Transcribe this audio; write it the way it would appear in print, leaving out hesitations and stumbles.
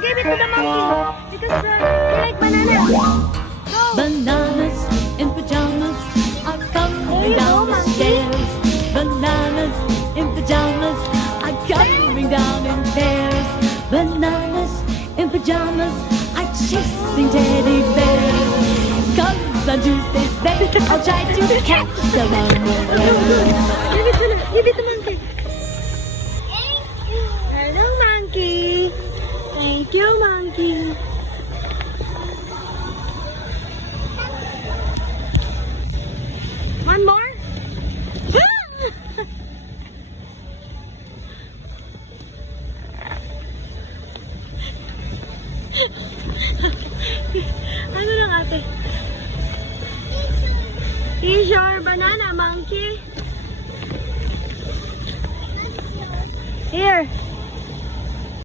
give it to the monkey. Because you like banana. Go. Bananas in pajamas are coming down the stairs. Bananas in pajamas are coming down in pairs. Bananas in pajamas are chasing teddy bears. 'Cause on Tuesdays then I'll try to catch them on the Give it to monkey. Hello, monkey. Thank you, monkey. One more? Ano lang ate? Here's your banana, monkey. Here.